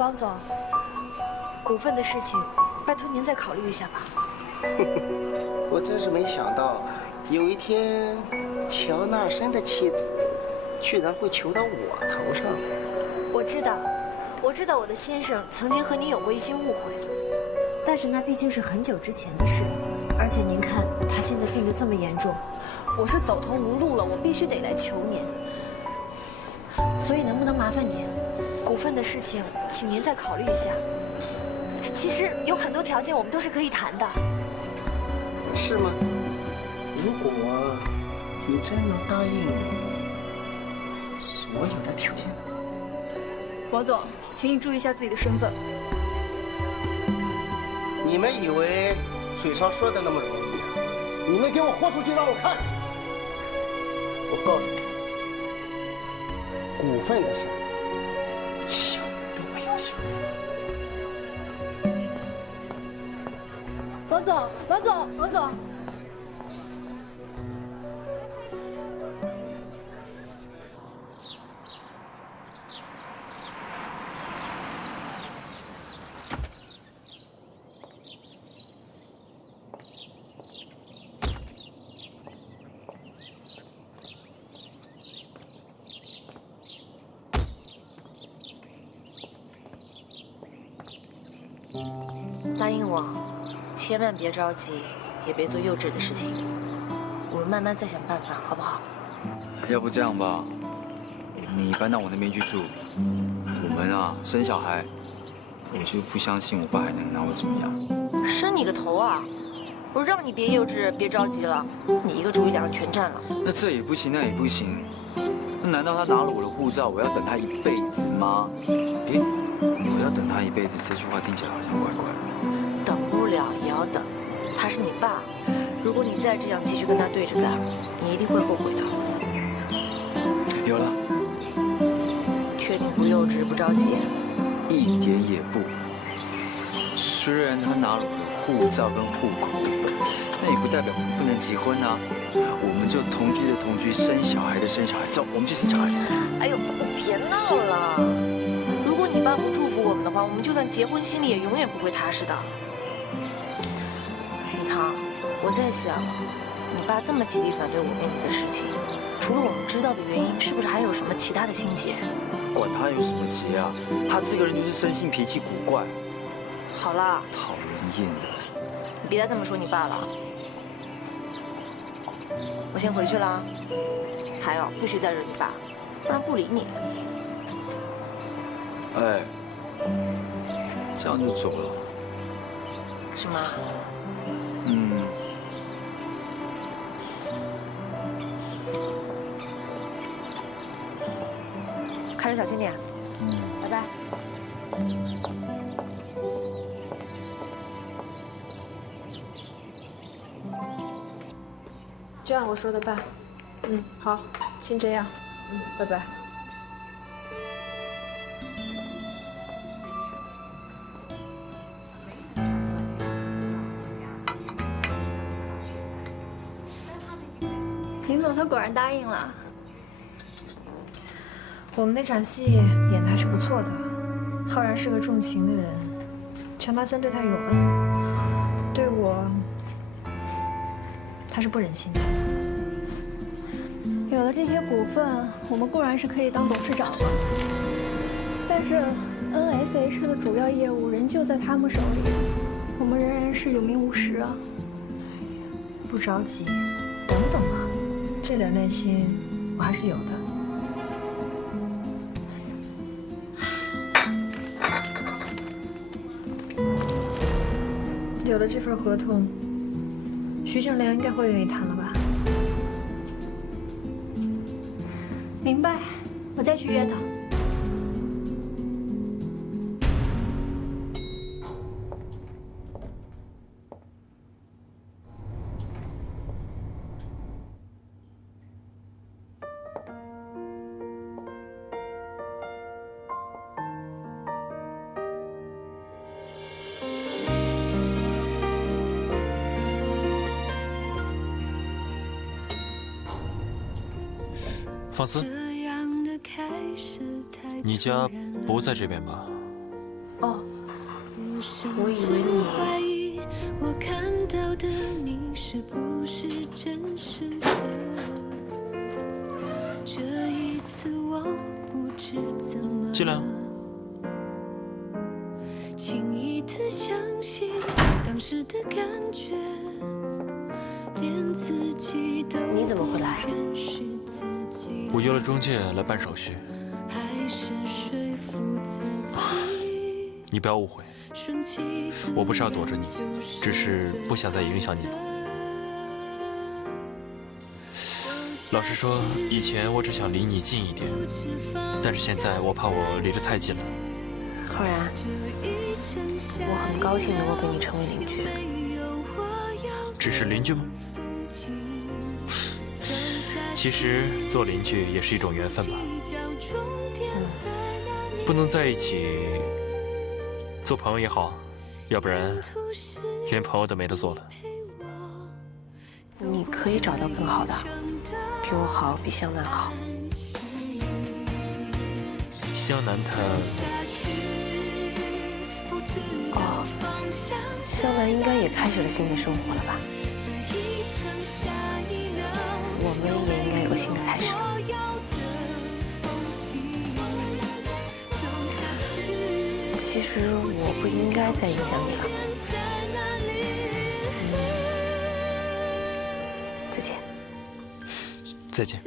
王总，股份的事情，拜托您再考虑一下吧。我真是没想到，有一天乔纳森的妻子居然会求到我头上。我知道我的先生曾经和您有过一些误会，但是那毕竟是很久之前的事，而且您看他现在病得这么严重，我是走投无路了，我必须得来求您。所以能不能麻烦您，股份的事情，请您再考虑一下。其实有很多条件我们都是可以谈的。是吗？如果你真能答应所有的条件，王总，请你注意一下自己的身份。你们以为嘴上说的那么容易啊？你们给我豁出去让我看！我告诉你，股份的事想都不要想。王总，王总，王总。答应我，千万别着急，也别做幼稚的事情。我们慢慢再想办法，好不好？要不这样吧，你搬到我那边去住，我们啊生小孩，我就不相信我爸还能拿我怎么样。生你个头啊！我让你别幼稚，别着急了，你一个主意两个全占了。那这也不行，那也不行。那难道他拿了我的护照，我要等他一辈子吗？诶，我要等他一辈子，这句话听起来好像怪怪的。等不了也要等，他是你爸，如果你再这样继续跟他对着干，你一定会后悔的。有了，确定不幼稚不着急？一点也不。虽然他拿了我的护照跟户口本，那也不代表我们不能结婚啊。我们就同居的同居，生小孩的生小孩。走，我们去生小孩。哎呦，别闹了！如果你爸不祝福我们的话，我们就算结婚，心里也永远不会踏实的。云堂，我在想，你爸这么极力反对我跟你的事情，除了我们知道的原因，是不是还有什么其他的心结？管他有什么结啊，他这个人就是生性脾气古怪。好啦，讨人厌的。你别再这么说你爸了。我先回去了，还有不许再惹你爸，不然不理你。哎，这样就走了？是吗？嗯。开车小心点。嗯，拜拜。就按我说的办。好，先这样。拜拜。林总他果然答应了。我们那场戏演的还是不错的。浩然是个重情的人，乔纳森对他有恩，对我，他是不忍心的。有了这些股份，我们固然是可以当董事长了，但是 NSH 的主要业务仍旧在他们手里，我们仍然是有名无实啊。不着急，等等嘛，这点耐心我还是有的。有了这份合同，徐正良应该会愿意谈了吧？明白，我再去约他。放肆！你家不在这边吧？我以为你我看到的你是不是真实的？这一次我不知怎么进来。轻易的相信当时的感觉，连自己都你怎么会来？我约了中介来办手续。还是说服自己。你不要误会，我不是要躲着你，只是不想再影响你了。老实说，以前我只想离你近一点，但是现在我怕我离得太近了。浩然，我很高兴能够跟你成为邻居。只是邻居吗？其实做邻居也是一种缘分吧。不能在一起，做朋友也好，要不然连朋友都没得做了。你可以找到更好的，比我好，比湘南好。湘南他……哦，湘南应该也开始了新的生活了吧？我们也应该有个新的开始了。其实我不应该再影响你了。再见。再见。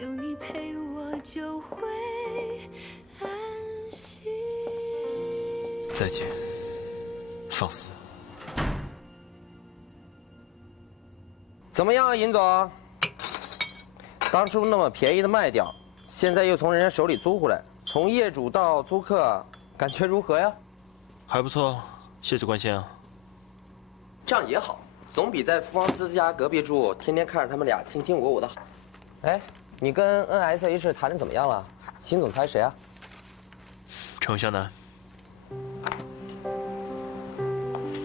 有你陪我就会安心。再见，放肆。怎么样啊，尹总？当初那么便宜的卖掉，现在又从人家手里租回来，从业主到租客，感觉如何呀？还不错，谢谢关心啊。这样也好，总比在福王斯家隔壁住，天天看着他们俩卿卿我我的好。哎，你跟 NSH 谈的怎么样了？新总裁谁啊？程湘南。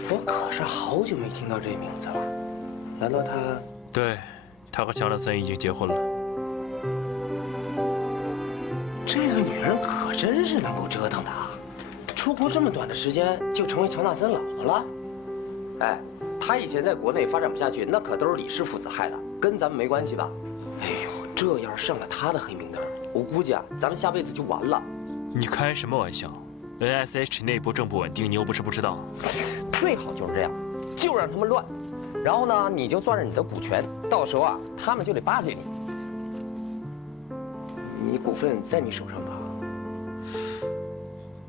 我可是好久没听到这名字了，难道他？对，他和乔纳森已经结婚了。这个女人可真是能够折腾的啊！出国这么短的时间就成为乔纳森老婆了。哎，她以前在国内发展不下去，那可都是李氏父子害的，跟咱们没关系吧？哎呦，这要是上了她的黑名单，我估计啊，咱们下辈子就完了。你开什么玩笑 ？NSH 内部政不稳定，你又不是不知道。最好就是这样，就让他们乱，然后呢，你就攥着你的股权，到时候啊，他们就得巴结你。你股份在你手上吧？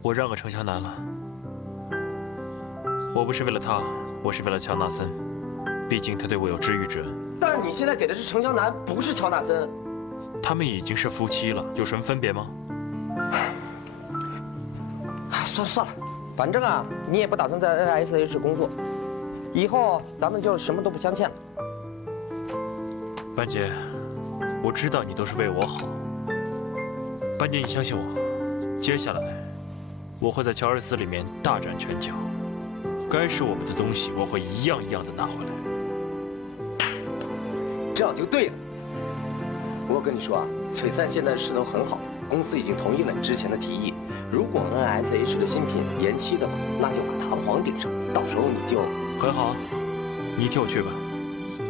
我让给程湘南了。我不是为了他，我是为了乔纳森，毕竟他对我有知遇之恩。但是你现在给的是程湘南，不是乔纳森。他们已经是夫妻了，有什么分别吗？算了算了，反正啊，你也不打算在 NSH 工作，以后咱们就什么都不相欠了。班姐，我知道你都是为我好。班姐，你相信我，接下来我会在乔尔斯里面大展拳脚，该是我们的东西，我会一样一样的拿回来。这样就对了。我跟你说啊，璀璨现在的势头很好，公司已经同意了你之前的提议。如果 NSH 的新品延期的话，那就把弹簧顶上，到时候你就很好，你替我去吧。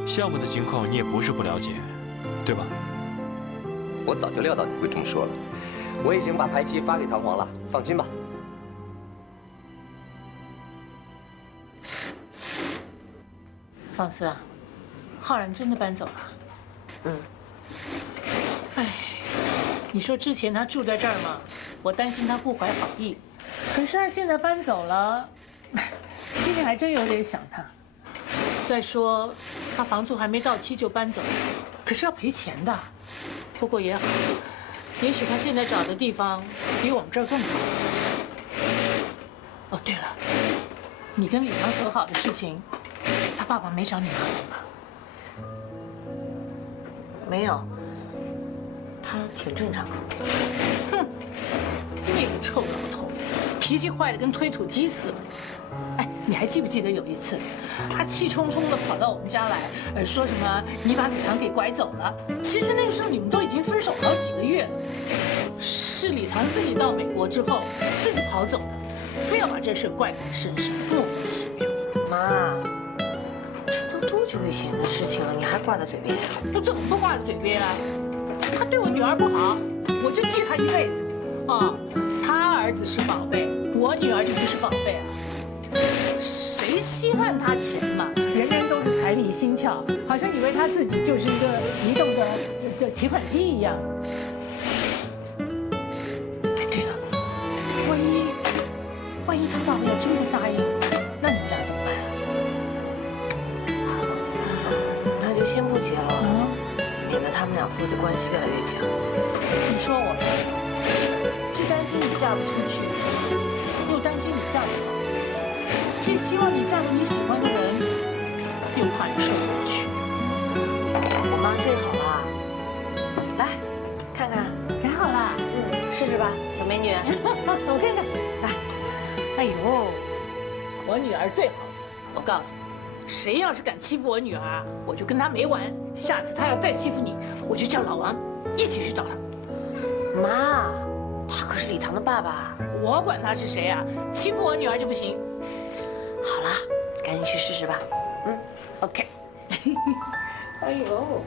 项目的情况你也不是不了解，对吧？我早就料到你会这么说了，我已经把排期发给弹簧了，放心吧。放肆啊！浩然真的搬走了？嗯。哎，你说之前他住在这儿嘛，我担心他不怀好意，可是他现在搬走了，心里还真有点想他。再说，他房租还没到期就搬走，可是要赔钱的。不过也好，也许他现在找的地方比我们这儿更好。哦，对了，你跟李阳和好的事情，他爸爸没找你麻烦吧？没有，他挺正常的。哼，那个臭老头，脾气坏的跟推土机似的。哎，你还记不记得有一次，他气冲冲的跑到我们家来，说什么你把李阳给拐走了？其实那个时候你们都已经分手好几个月了。是李唐自己到美国之后自己跑走的，非要把这事怪在身上，莫名其妙。妈，这都多久以前的事情了，你还挂在嘴边呀？我怎么不挂在嘴边啊？他对我女儿不好，我就记他一辈子。啊，他儿子是宝贝，我女儿就不是宝贝啊。谁稀罕他钱嘛？人人都是财迷心窍，好像以为他自己就是一个移动的提款机一样。哎，对了，万一他爸爸要真不答应，那你们俩怎么办啊？那就先不结了，免得他们俩父子关系越来越僵。你说我既担心你嫁不出去，又担心你嫁不好。既希望你嫁给你喜欢的人，又怕你说不过去。我妈最好了，来，看看，改好了，试试吧，小美女。我看看，来，哎呦，我女儿最好了。我告诉你，谁要是敢欺负我女儿，我就跟他没完。下次他要再欺负你，我就叫老王一起去找他。妈，他可是李唐的爸爸。我管他是谁啊，欺负我女儿就不行。好了，赶紧去试试吧。OK。哎呦，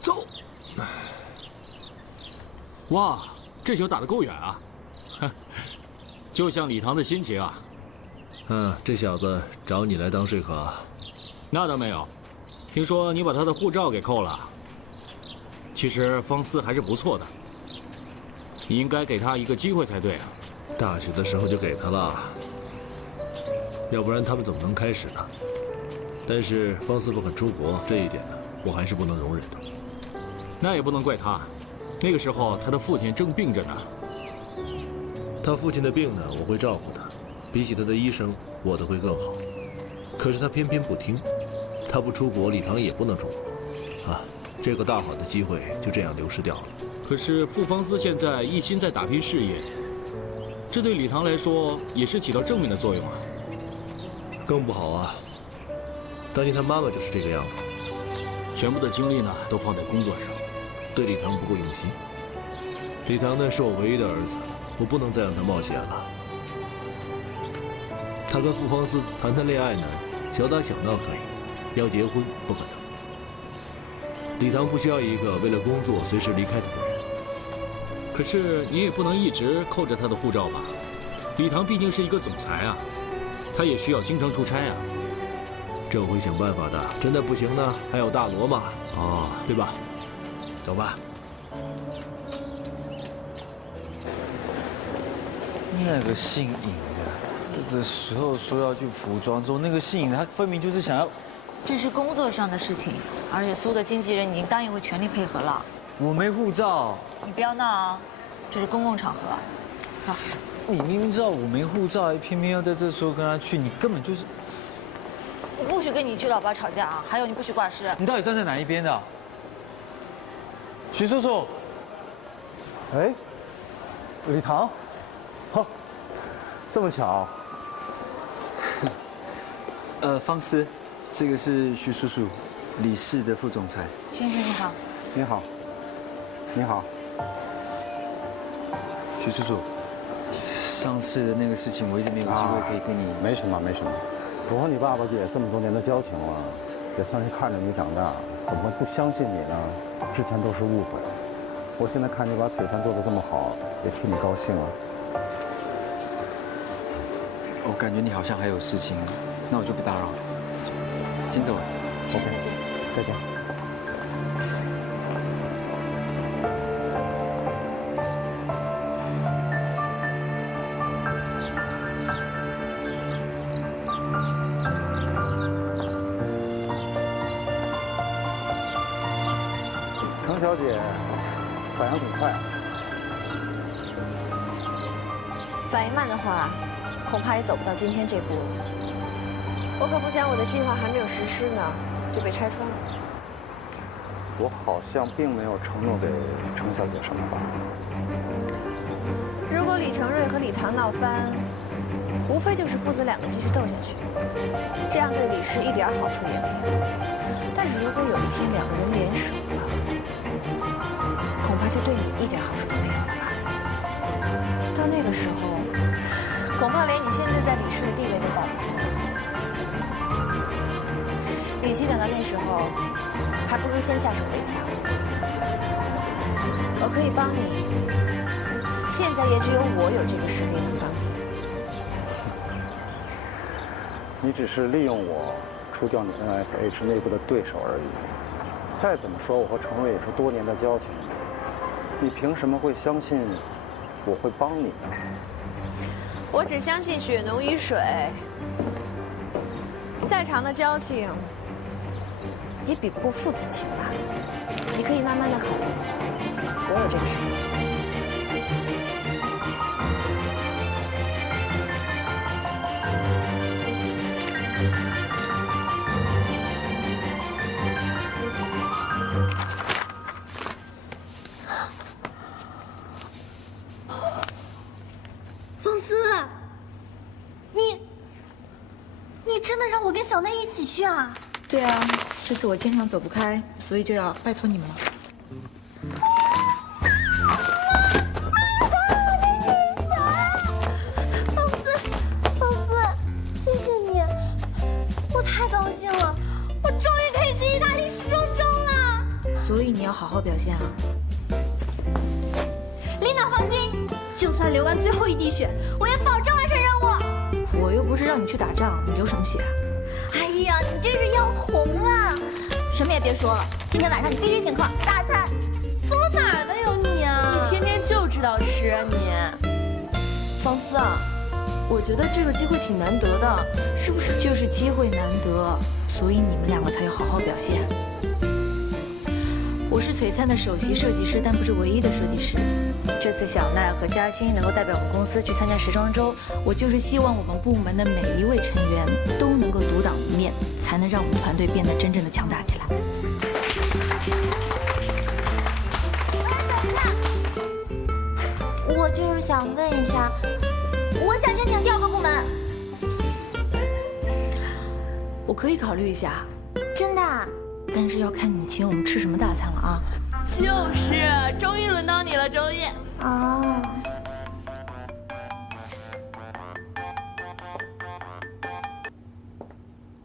走！哇，这球打得够远啊！就像李唐的心情啊。这小子找你来当说客啊？那倒没有。听说你把他的护照给扣了。其实方思还是不错的，你应该给他一个机会才对啊。大学的时候就给他了，要不然他们怎么能开始呢？但是方思不肯出国，这一点呢，我还是不能容忍的。那也不能怪他，那个时候他的父亲正病着呢。他父亲的病呢，我会照顾他，比起他的医生，我的会更好。可是他偏偏不听。他不出国，李唐也不能出国，啊，这个大好的机会就这样流失掉了。可是傅方思现在一心在打拼事业，这对李唐来说也是起到正面的作用啊。更不好啊，当年他妈妈就是这个样子，全部的精力呢都放在工作上，对李唐不够用心。李唐呢是我唯一的儿子，我不能再让他冒险了。他跟傅方思谈恋爱呢，小打小闹可以。要结婚不可能。李唐不需要一个为了工作随时离开他的人。可是你也不能一直扣着他的护照吧？李唐毕竟是一个总裁啊，他也需要经常出差啊。这我会想办法的。真的不行呢，还有大罗嘛，对吧？走吧。那个姓尹的，这个时候说要去服装周，那个姓尹的他分明就是想要。这是工作上的事情，而且苏的经纪人已经答应会全力配合了。我没护照。你不要闹啊，这是公共场合。走。你明明知道我没护照，还偏偏要在这时候跟他去，你根本就是……我不许跟你去老爸吵架啊！还有，你不许挂失。你到底站在哪一边的？徐叔叔。哎，李唐，好，这么巧。方思。这个是徐叔叔，李氏的副总裁。先生你好。你好。你好。徐叔叔，上次的那个事情我一直没有机会可以跟你。没什么，没什么。我和你爸爸也这么多年的交情了，也算是看着你长大，怎么会不相信你呢？之前都是误会。我现在看你把璀璨做得这么好，也替你高兴了。我感觉你好像还有事情，那我就不打扰了。先走了 ，OK， 再见。程小姐，反应很快啊。反应慢的话，恐怕也走不到今天这步了。我可不想我的计划还没有实施呢，就被拆穿了。我好像并没有承诺给程小姐什么吧？如果李成瑞和李唐闹翻，无非就是父子两个继续斗下去，这样对李氏一点好处也没有。但是如果有一天两个人联手了，恐怕就对你一点好处都没有了吧？到那个时候，恐怕连你现在在李氏的地位都保不住。与其等到那时候，还不如先下手为强。我可以帮你，现在也只有我有这个实力能帮你。你只是利用我除掉你 NSH 内部的对手而已。再怎么说，我和程瑞也是多年的交情，你凭什么会相信我会帮你呢？我只相信血浓于水，再长的交情也比不过父子情吧。你可以慢慢的考虑，我有这个事情。方思，你真的让我跟小奈一起去啊？对啊，这次我经常走不开，所以就要拜托你们了。方思，谢谢你，我太高兴了，我终于可以去意大利时装周了。所以你要好好表现啊。领导放心，就算流完最后一滴血，我也保证完成任务。我又不是让你去打仗，你流什么血啊？哎呀，你这是要红啊！什么也别说了，今天晚上你必须请客，大餐。怎么哪儿的有你啊？你天天就知道吃啊你！方思啊，我觉得这个机会挺难得的，是不是？就是机会难得，所以你们两个才要好好表现。我是璀璨的首席设计师，但不是唯一的设计师。这次小奈和嘉欣能够代表我们公司去参加时装周，我就是希望我们部门的每一位成员都能够独当一面，才能让我们团队变得真正的强大起来。我就是想问一下，我想申请调个部门。我可以考虑一下，真的？但是要看你请我们吃什么大餐了啊！就是，终于轮到你了，周烨。哦。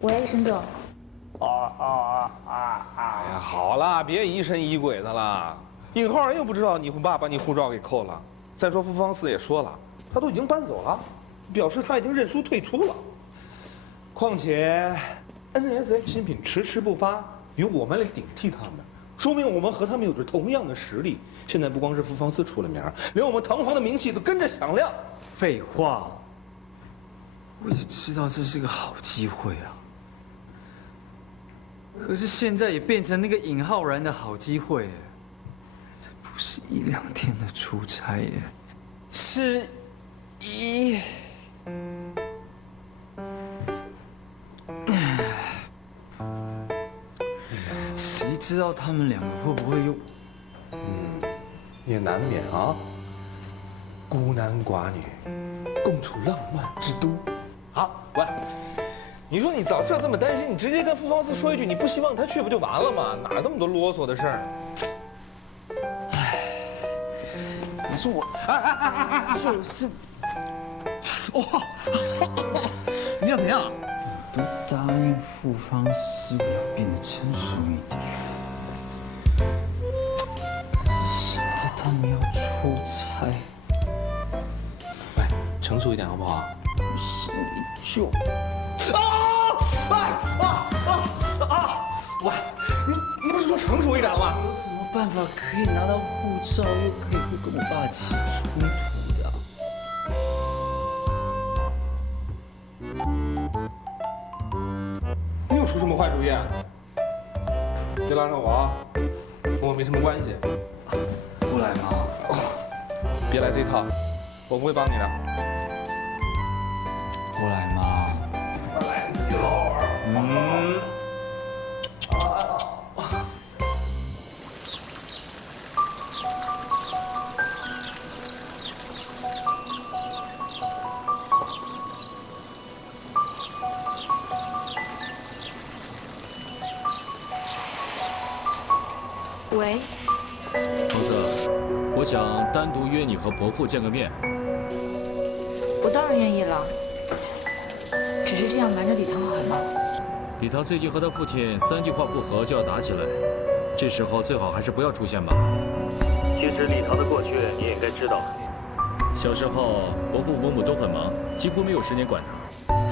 喂，沈总。哎呀，好了，别疑神疑鬼的了。尹浩然又不知道你爸把你护照给扣了。再说傅方四也说了，他都已经搬走了，表示他已经认输退出了。况且 ，NSX 新品迟迟不发，由我们来顶替他们，说明我们和他们有着同样的实力。现在不光是傅方四出了名，连我们堂皇的名气都跟着响亮。废话，我也知道这是个好机会啊。可是现在也变成那个尹浩然的好机会，这不是一两天的出差耶，是谁知道他们两个会不会用？也难免啊。孤男寡女，共处浪漫之都。好，喂，你说你早知道这么担心，你直接跟傅方四说一句，你不希望他去不就完了吗？哪这么多啰嗦的事儿？哎，你说我，就是哇，你想怎样？不答应傅方四，我要变得成熟一点。想到他们要出差，喂，成熟一点好不好？心里就……喂，你不是说成熟一点了吗？有什么办法可以拿到护照，又可以不跟我爸起冲突的？你又出什么坏主意？别拦着我啊，跟我没什么关系。不来吗？别来这套，我不会帮你的。不来吗？不来你就好玩。喂，黄色，我想单独约你和伯父见个面。我当然愿意了，只是这样瞒着李唐好吗？李唐最近和他父亲3句话不合就要打起来，这时候最好还是不要出现吧。其实李唐的过去你也该知道了。小时候，伯父母母都很忙，几乎没有时间管他，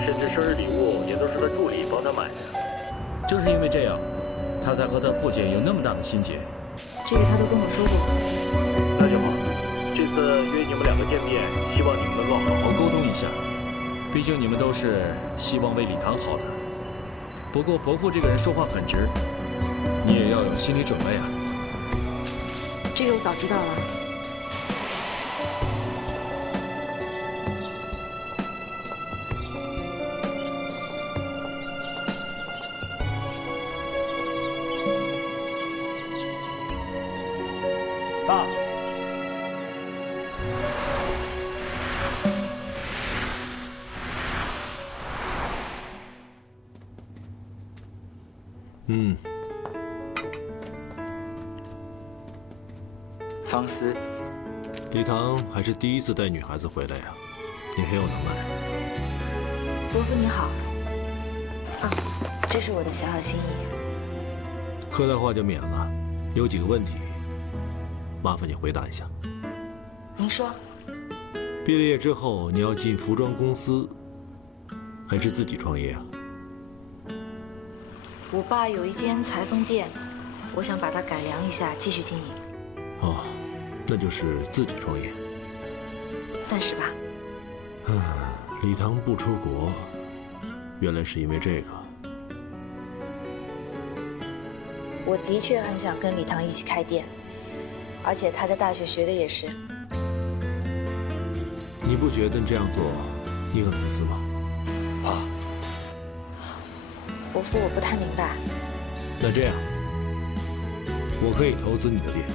甚至生日礼物也都是他助理帮他买的。正是因为这样，他才和他父亲有那么大的心结。这个他都跟我说过。那就好，这次约你们2个见面，希望你们能够好好沟通一下。毕竟你们都是希望为李唐好的。不过伯父这个人说话很直，你也要有心理准备啊。这个我早知道了。爸。方思，李唐还是第一次带女孩子回来呀，你很有能耐。伯父你好。啊，这是我的小小心意。客套话就免了，有几个问题，麻烦你回答一下。您说。毕了业之后，你要进服装公司，还是自己创业啊？我爸有一间裁缝店，我想把它改良一下，继续经营。哦，那就是自己创业。算是吧。李唐不出国，原来是因为这个。我的确很想跟李唐一起开店，而且他在大学学的也是。你不觉得这样做你很自私吗？爸，伯父，我不太明白。那这样，我可以投资你的店，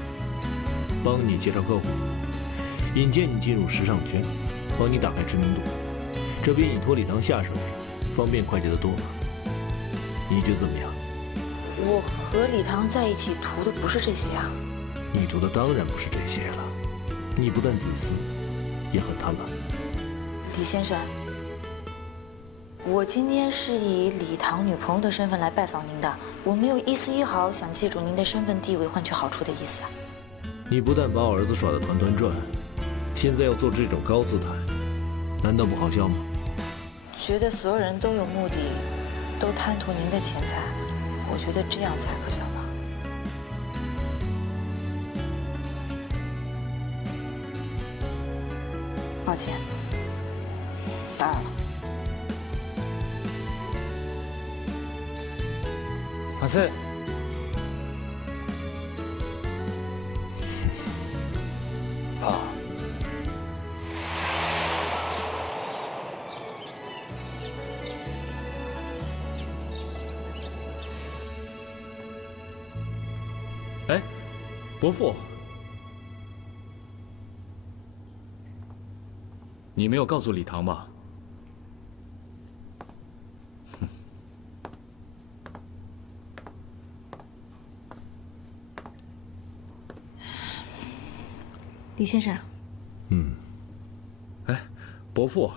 帮你介绍客户，引荐你进入时尚圈，帮你打开知名度，这比你拖李唐下水方便快捷得多了。你觉得怎么样？我和李唐在一起图的不是这些啊。你图的当然不是这些了，你不但自私，也很贪婪。李先生，我今天是以李唐女朋友的身份来拜访您的，我没有一丝一毫想借助您的身份地位换取好处的意思啊。你不但把我儿子耍得团团转，现在要做这种高姿态，难道不好笑吗？觉得所有人都有目的，都贪图您的钱财，我觉得这样才可笑吧。抱歉，打扰了。老师，爸，哎，伯父，你没有告诉李唐吧？李先生。哎，伯父，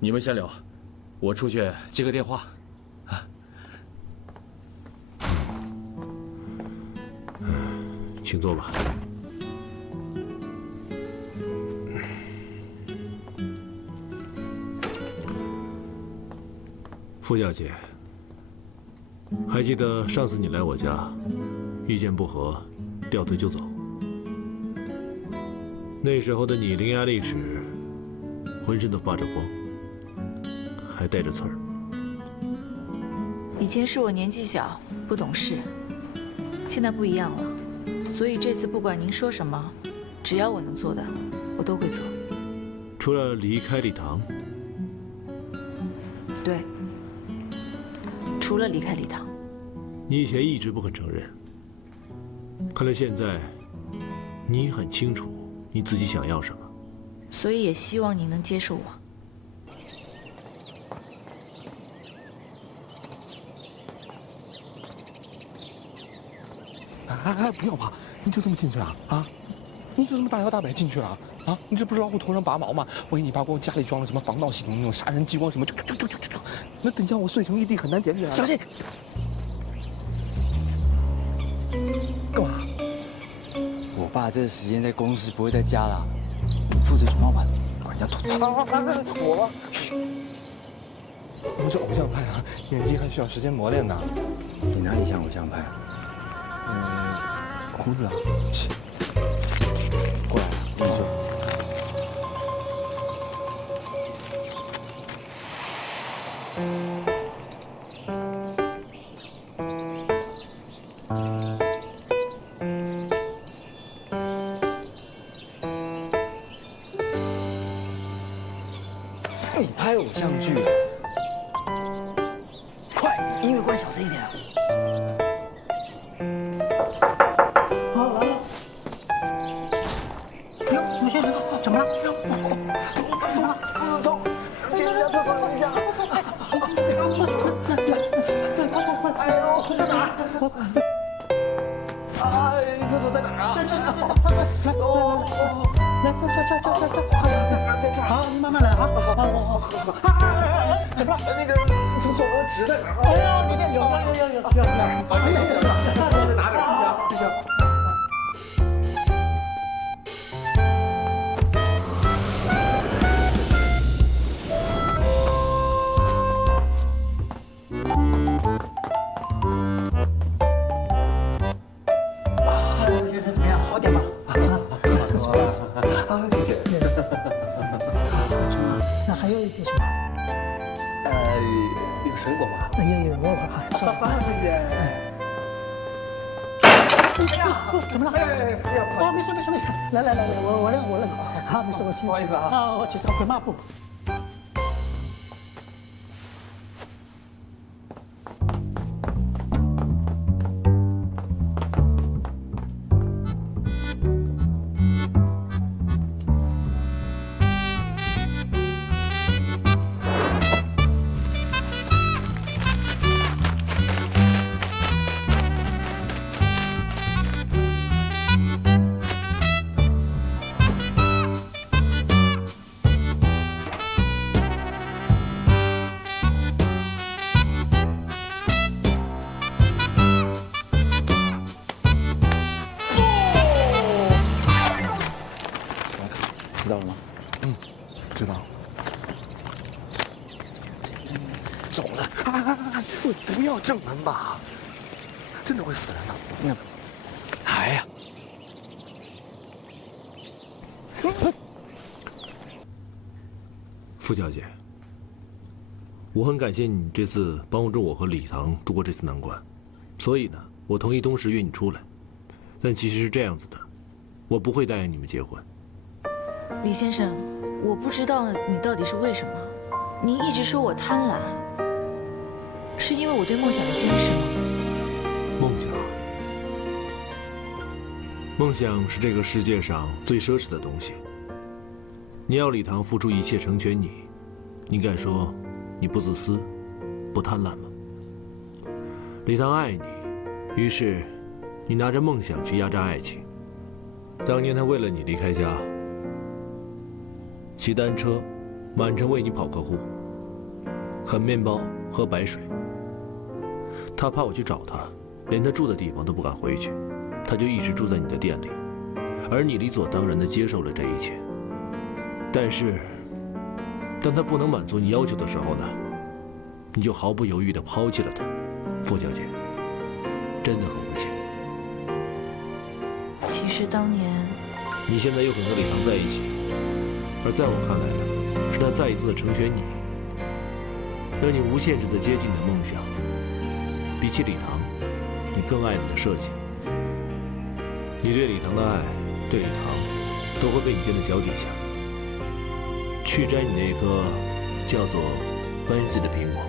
你们先聊，我出去接个电话。请坐吧。傅小姐，还记得上次你来我家，意见不合，掉头就走。那时候的你伶牙俐齿，浑身都发着光，还带着刺儿。以前是我年纪小，不懂事，现在不一样了。所以这次不管您说什么，只要我能做的，我都会做。除了离开礼堂，对，除了离开礼堂。你以前一直不肯承认，看来现在你很清楚你自己想要什么。所以也希望您能接受我。啊，不要怕，你就这么进去了啊？你就这么大摇大摆进去了啊？你这不是老虎头上拔毛吗？万一你爸给我家里装了什么防盗系统，那种杀人激光什么，那等一下我碎成一地，很难捡起来。小心！干嘛？我爸这时间在公司，不会在家啦。你负责主冒版，管人家吐。我吗？嘘。我们是偶像派啊，演技还需要时间磨练呢。你哪里像偶像派？胡子啊。过来，跟你说。你拍偶像剧？快，音乐关小声一点啊！好，来了。哟，陆先生，怎么了？怎么了？走，进人家厕所一下。哎呦，在哪儿？哎，厕所在哪儿啊？这，来，这，好，你慢慢来啊。好。怎么了？那个厕所的纸在哪儿？哎呦，你这有。我再拿点去行。学生怎么样？好点吗？谢谢。那还有一些什么？有水果吗？有，谢谢。哎呀，怎么了？哦，没事。来，我认。好，没事，我去。不好意思啊。啊，我去找块抹布。知道了吗？知道。走了。不要正门吧，真的会死人的。那还呀？傅小姐，我很感谢你这次帮助我和李唐度过这次难关，所以呢，我同意东石约你出来。但其实是这样子的，我不会答应你们结婚。李先生，我不知道你到底是为什么。您一直说我贪婪，是因为我对梦想的坚持吗？梦想，梦想是这个世界上最奢侈的东西。你要李唐付出一切成全你，你敢说你不自私、不贪婪吗？李唐爱你，于是你拿着梦想去压榨爱情。当年他为了你离开家，骑单车，满城为你跑客户，啃面包，喝白水。他怕我去找他，连他住的地方都不敢回去，他就一直住在你的店里，而你理所当然地接受了这一切。但是，当他不能满足你要求的时候呢，你就毫不犹豫地抛弃了他。傅小姐，真的很无情。其实当年，你现在又肯和李唐在一起，而在我看来呢，是他再一次的成全你，让你无限制的接近你的梦想。比起李唐，你更爱你的设计。你对李唐的爱，对李唐，都会被你垫在脚底下，去摘你那颗叫做 Fancy 的苹果。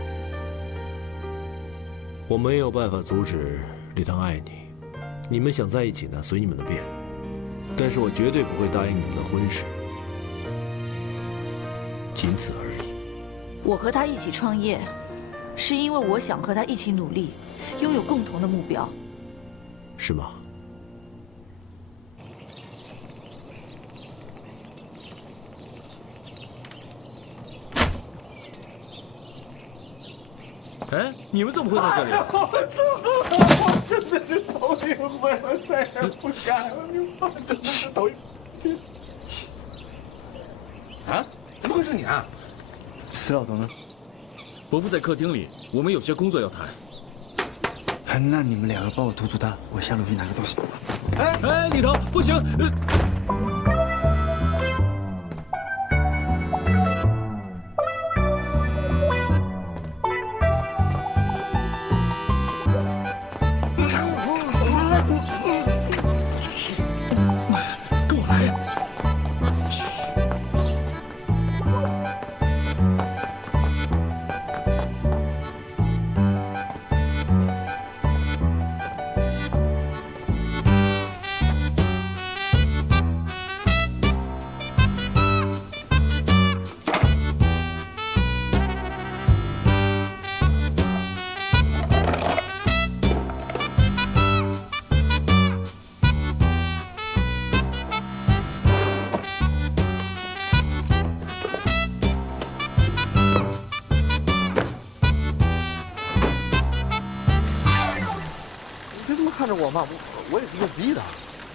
我没有办法阻止李唐爱你，你们想在一起呢，随你们的便。但是我绝对不会答应你们的婚事，仅此而已。我和他一起创业，是因为我想和他一起努力，拥有共同的目标。是吗？哎，你们怎么会在这里？我真的是头一回了，再也不敢了。我真的是头一回。啊？怎么会是你啊？石老头呢？伯父在客厅里，我们有些工作要谈。那你们两个帮我督促他，我下楼去拿个东西。哎，李腾，不行！跟我来呀！看着我嘛，我也是个逼的。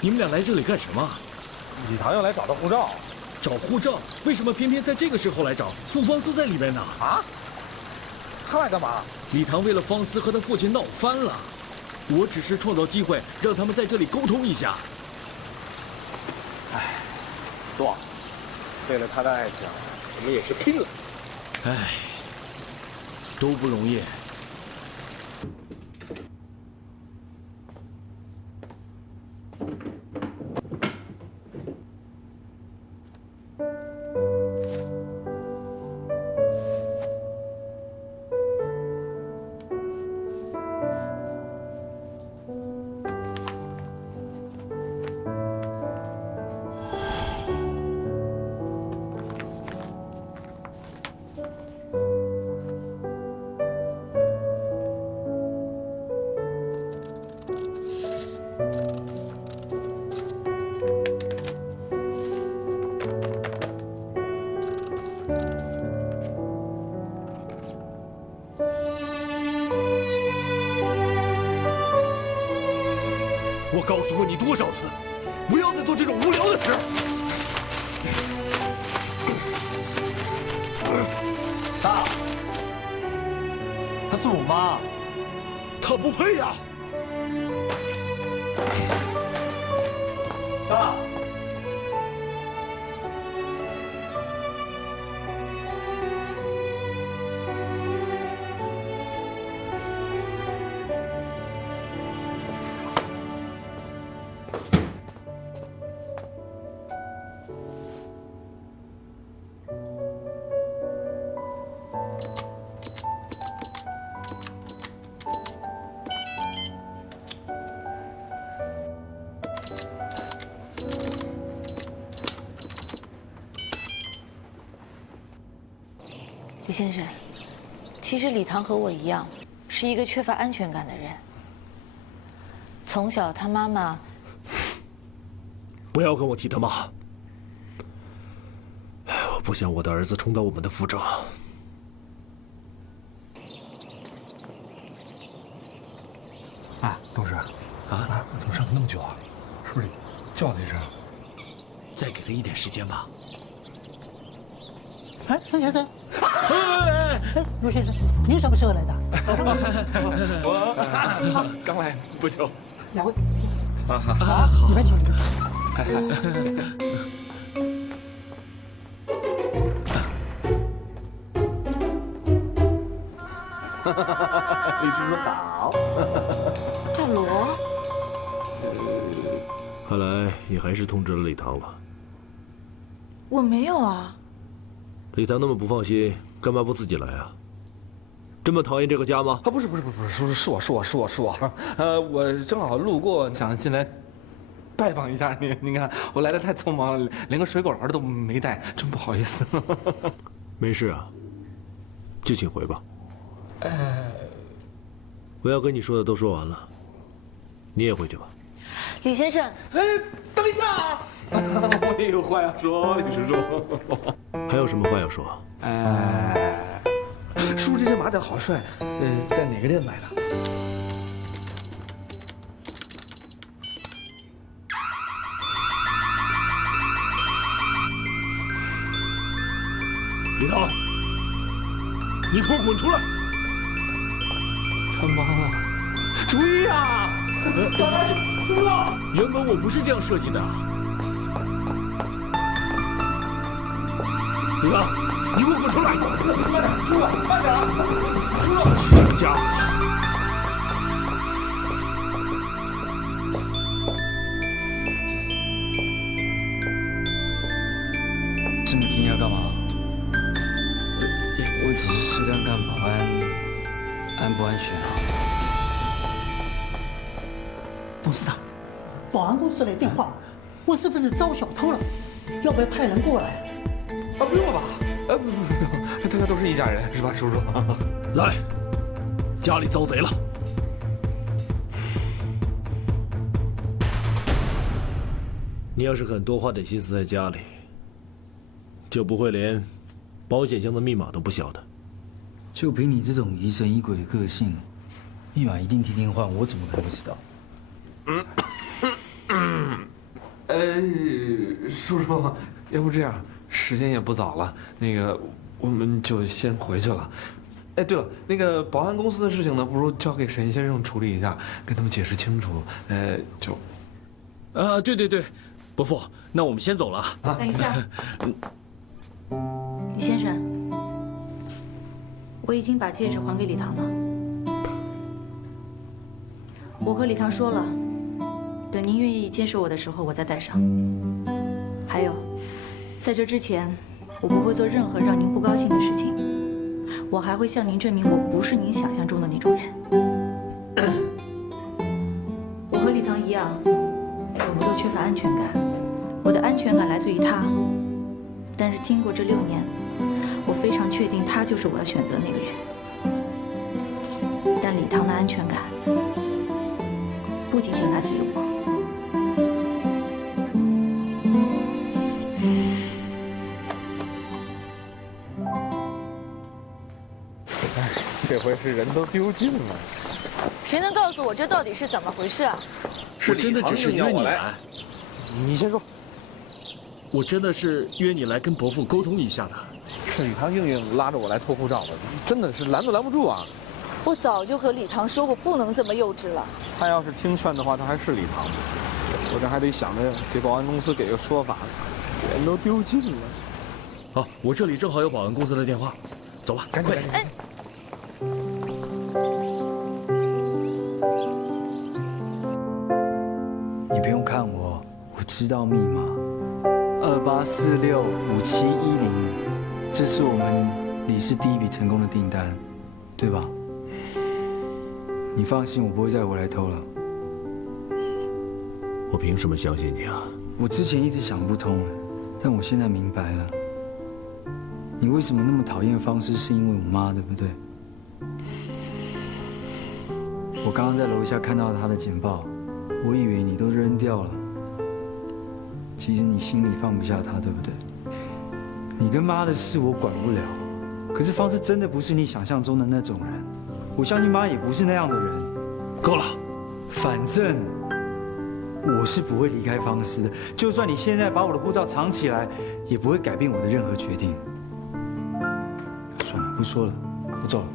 你们俩来这里干什么？李唐要来找他护照。找护照？为什么偏偏在这个时候来找？傅方思在里面呢。啊？他来干嘛？李唐为了方思和他父亲闹翻了，我只是创造机会让他们在这里沟通一下。哎，多，为了他的爱情，我们也是拼了。哎，都不容易。我告诉过你多少次，不要再做这种无聊的事。爸，她是我妈，她不配呀！爸。李先生，其实李唐和我一样，是一个缺乏安全感的人。从小他妈妈……不要跟我提他妈，我不想我的儿子重蹈我们的覆辙。啊，董事，啊，怎么上来那么久啊？是不是叫了一声？再给他一点时间吧。哎，孙先生。哎，陆先生，您什么时候来的？我刚来不久。两位。好，你们请。律师们好。大罗。看来你还是通知了李唐了。我没有啊。李唐那么不放心，干嘛不自己来啊？这么讨厌这个家吗？啊，不是，是我。我正好路过，想进来拜访一下您。您看我来的太匆忙了，连个水果篮都没带，真不好意思。没事啊，就请回吧。我要跟你说的都说完了，你也回去吧。李先生，哎，等一下，我也有话要说，李师叔。还有什么话要说？叔这身马甲好帅，在哪个店买的？李涛，你给我滚出来！穿帮了，注意啊！原本我不是这样设计的。李涛，你给我滚出来！慢点，叔，这家伙！这么惊讶干嘛？我只是试看看保安安不安全啊。董事长，保安公司来电话，问是不是遭小偷了，要不要派人过来？啊，不用了吧？不，大家都是一家人，是吧，叔叔？来，家里遭贼了。你要是肯多花点心思在家里，就不会连保险箱的密码都不晓得。就凭你这种疑神疑鬼的个性，密码一定天天换，我怎么可能不知道？叔叔，要不这样，时间也不早了，那个我们就先回去了。哎，对了，那个保安公司的事情呢，不如交给沈先生处理一下，跟他们解释清楚。对，伯父，那我们先走了。等一下，李先生，我已经把戒指还给李唐了。我和李唐说了，等您愿意接受我的时候，我再戴上。还有，在这之前，我不会做任何让您不高兴的事情。我还会向您证明，我不是您想象中的那种人。我和李唐一样，我们都缺乏安全感。我的安全感来自于他，但是经过这6年，我非常确定他就是我要选择的那个人。但李唐的安全感不仅仅来自于我。这回是人都丢尽了。谁能告诉我这到底是怎么回事啊？我真的只是约你来。你先说。我真的是约你来跟伯父沟通一下的。是李唐硬硬拉着我来偷护照的，真的是拦都拦不住啊！我早就和李唐说过，不能这么幼稚了。他要是听劝的话，他还是李唐。我这还得想着给保安公司给个说法，人都丢尽了。好，我这里正好有保安公司的电话，走吧，快点。你不用看我，我知道密码，28465710，这是我们李氏第一笔成功的订单，对吧？你放心，我不会再回来偷了。我凭什么相信你啊？我之前一直想不通，但我现在明白了。你为什么那么讨厌方式，是因为我妈，对不对？我刚刚在楼下看到她的简报，我以为你都扔掉了。其实你心里放不下她，对不对？你跟妈的事我管不了，可是方式真的不是你想象中的那种人。我相信妈也不是那样的人。够了，反正我是不会离开方式的。就算你现在把我的护照藏起来，也不会改变我的任何决定。算了，不说了，我走了。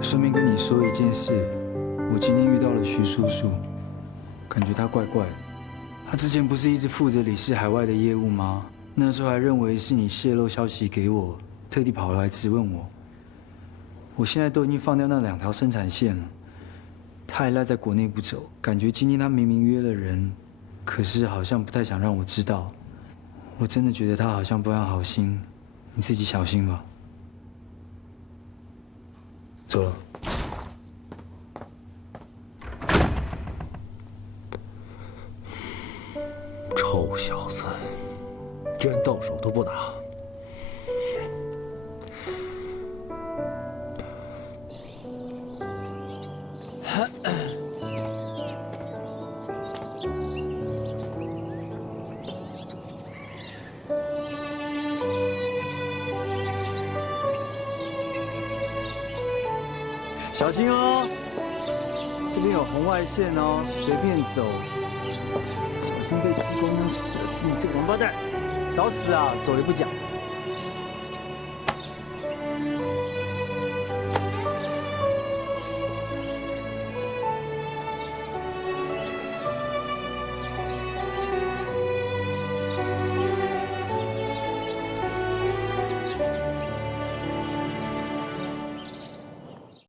顺便跟你说一件事，我今天遇到了徐叔叔，感觉他怪怪的。他之前不是一直负责李氏海外的业务吗？那时候还认为是你泄露消息给我，特地跑来质问我。我现在都已经放掉那2条生产线了，他还赖在国内不走，感觉今天他明明约了人，可是好像不太想让我知道。我真的觉得他好像不安好心，你自己小心吧。走了。臭小子，居然到手都不拿。小心哦，这边有红外线哦，随便走，小心被激光灯射死！你这个王八蛋，找死啊！走也不讲。